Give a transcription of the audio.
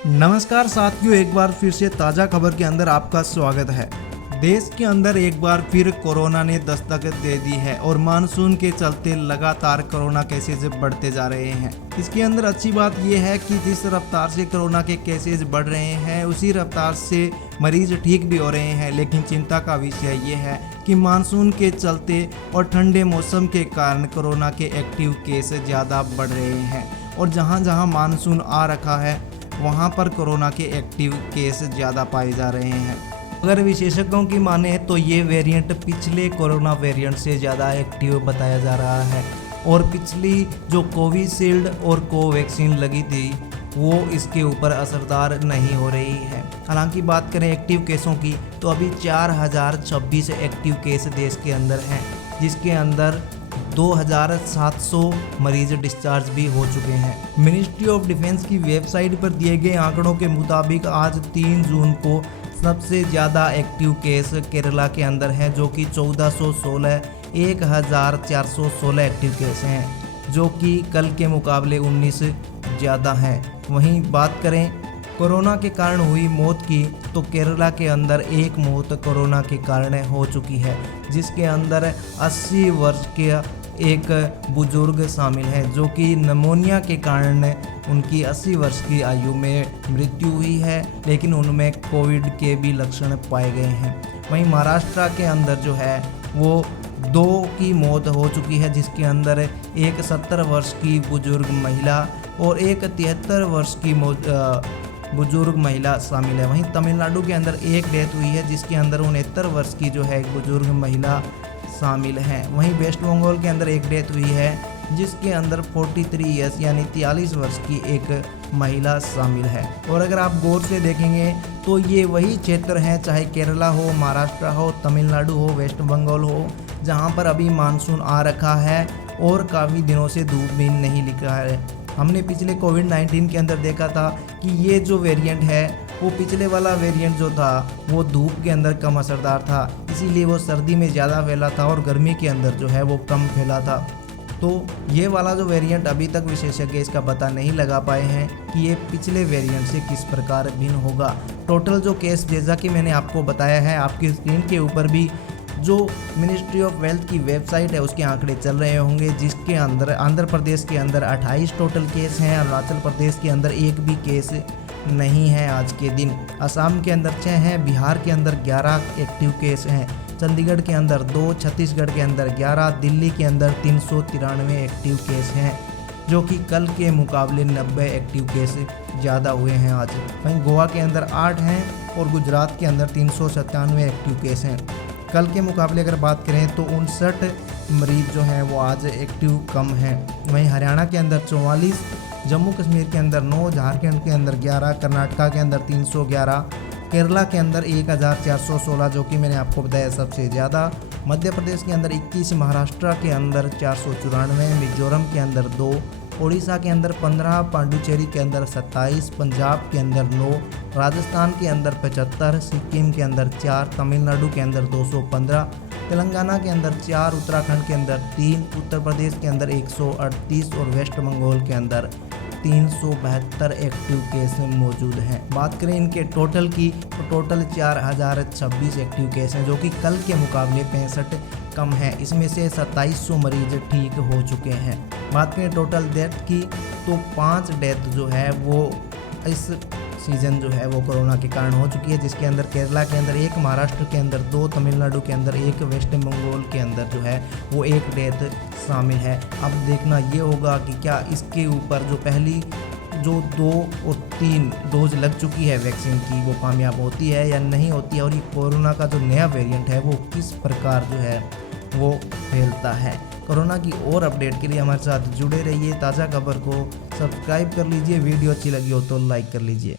नमस्कार साथियों, एक बार फिर से ताज़ा खबर के अंदर आपका स्वागत है। देश के अंदर एक बार फिर कोरोना ने दस्तक दे दी है और मानसून के चलते लगातार कोरोना केसेज बढ़ते जा रहे हैं। इसके अंदर अच्छी बात यह है कि जिस रफ्तार से कोरोना के केसेज बढ़ रहे हैं उसी रफ्तार से मरीज ठीक भी हो रहे हैं। लेकिन चिंता का विषय ये है कि मानसून के चलते और ठंडे मौसम के कारण कोरोना के एक्टिव केस ज़्यादा बढ़ रहे हैं और जहाँ जहाँ मानसून आ रखा है वहाँ पर कोरोना के एक्टिव केस ज़्यादा पाए जा रहे हैं। अगर विशेषज्ञों की माने तो ये वेरिएंट पिछले कोरोना वेरिएंट से ज़्यादा एक्टिव बताया जा रहा है और पिछली जो कोविशील्ड और कोवैक्सीन लगी थी वो इसके ऊपर असरदार नहीं हो रही है। हालांकि बात करें एक्टिव केसों की तो अभी 4026 एक्टिव केस देश के अंदर हैं, जिसके अंदर 2700 मरीज डिस्चार्ज भी हो चुके हैं। मिनिस्ट्री ऑफ डिफेंस की वेबसाइट पर दिए गए आंकड़ों के मुताबिक आज 3 जून को सबसे ज़्यादा एक्टिव केस केरला के अंदर हैं, जो कि 1416 1416 एक्टिव केस हैं, जो कि कल के मुकाबले 19 ज़्यादा हैं। वहीं बात करें कोरोना के कारण हुई मौत की तो केरला के अंदर एक मौत कोरोना के कारण हो चुकी है, जिसके अंदर 80 वर्ष के एक बुजुर्ग शामिल है, जो कि निमोनिया के कारण उनकी 80 वर्ष की आयु में मृत्यु हुई है, लेकिन उनमें कोविड के भी लक्षण पाए गए हैं। वहीं महाराष्ट्र के अंदर जो है वो 2 की मौत हो चुकी है, जिसके अंदर एक 70 वर्ष की बुजुर्ग महिला और एक 73 वर्ष की बुजुर्ग महिला शामिल है। वहीं तमिलनाडु के अंदर एक डेथ हुई है, जिसके अंदर 69 वर्ष की जो है एक बुजुर्ग महिला शामिल है। वहीं वेस्ट बंगाल के अंदर एक डेथ हुई है, जिसके अंदर 43 ईयर्स यानी 43 वर्ष की एक महिला शामिल है। और अगर आप गौर से देखेंगे तो ये वही क्षेत्र हैं, चाहे केरला हो, महाराष्ट्र हो, तमिलनाडु हो, वेस्ट बंगाल हो, जहाँ पर अभी मानसून आ रखा है और काफ़ी दिनों से धूप भी नहीं निकला है। हमने पिछले कोविड-19 के अंदर देखा था कि ये जो वेरिएंट है वो पिछले वाला वेरिएंट जो था वो धूप के अंदर कम असरदार था, इसीलिए वो सर्दी में ज़्यादा फैला था और गर्मी के अंदर जो है वो कम फैला था। तो ये वाला जो वेरिएंट अभी तक विशेषज्ञ इसका पता नहीं लगा पाए हैं कि ये पिछले वेरिएंट से किस प्रकार भिन्न होगा। टोटल जो केस जैसा कि मैंने आपको बताया है, आपकी स्क्रीन के ऊपर भी जो मिनिस्ट्री ऑफ वेल्थ की वेबसाइट है उसके आंकड़े चल रहे होंगे, जिसके अंदर आंध्र प्रदेश के अंदर 28 टोटल केस हैं, अरुणाचल प्रदेश के अंदर एक भी केस नहीं है आज के दिन, असम के अंदर 6 हैं, बिहार के अंदर 11 एक्टिव केस हैं, चंडीगढ़ के अंदर 2, छत्तीसगढ़ के अंदर 11, दिल्ली के अंदर 393 एक्टिव केस हैं, जो कि कल के मुकाबले 90 एक्टिव केस ज़्यादा हुए हैं आज। वहीं गोवा के अंदर 8 हैं और गुजरात के अंदर 397 एक्टिव केस हैं। कल के मुकाबले अगर बात करें तो 59 मरीज जो हैं वो आज एक्टिव कम हैं। वहीं हरियाणा के अंदर 44, जम्मू कश्मीर के अंदर 9, झारखंड के अंदर 11, कर्नाटका के अंदर 311, केरला के अंदर 1416, जो कि मैंने आपको बताया सबसे ज़्यादा, मध्य प्रदेश के अंदर 21, महाराष्ट्र के अंदर 494, मिजोरम के अंदर 2, उड़ीसा के अंदर 15, पांडुचेरी के अंदर 27, पंजाब के अंदर 9, राजस्थान के अंदर 75, सिक्किम के अंदर 4, तमिलनाडु के अंदर 215, तेलंगाना के अंदर 4, उत्तराखंड के अंदर 3, उत्तर प्रदेश के अंदर 138 और वेस्ट बंगाल के अंदर 372 एक्टिव केस मौजूद हैं। बात करें इनके टोटल की तो टोटल 4026 एक्टिव केस हैं, जो कि कल के मुकाबले 65 कम है। इसमें से 2700 मरीज ठीक हो चुके हैं। बात करें टोटल डेथ की तो 5 डेथ जो है वो इस सीज़न जो है वो कोरोना के कारण हो चुकी है, जिसके अंदर केरला के अंदर 1, महाराष्ट्र के अंदर 2, तमिलनाडु के अंदर 1, वेस्ट बंगाल के अंदर जो है वो 1 डेथ शामिल है। अब देखना ये होगा कि क्या इसके ऊपर जो पहली जो 2 और 3 डोज लग चुकी है वैक्सीन की वो कामयाब होती है या नहीं होती है, और ये कोरोना का जो नया वेरिएंट है वो किस प्रकार जो है वो फैलता है। कोरोना की और अपडेट के लिए हमारे साथ जुड़े रहिए। ताज़ा खबर को सब्सक्राइब कर लीजिए, वीडियो अच्छी लगी हो तो लाइक कर लीजिए।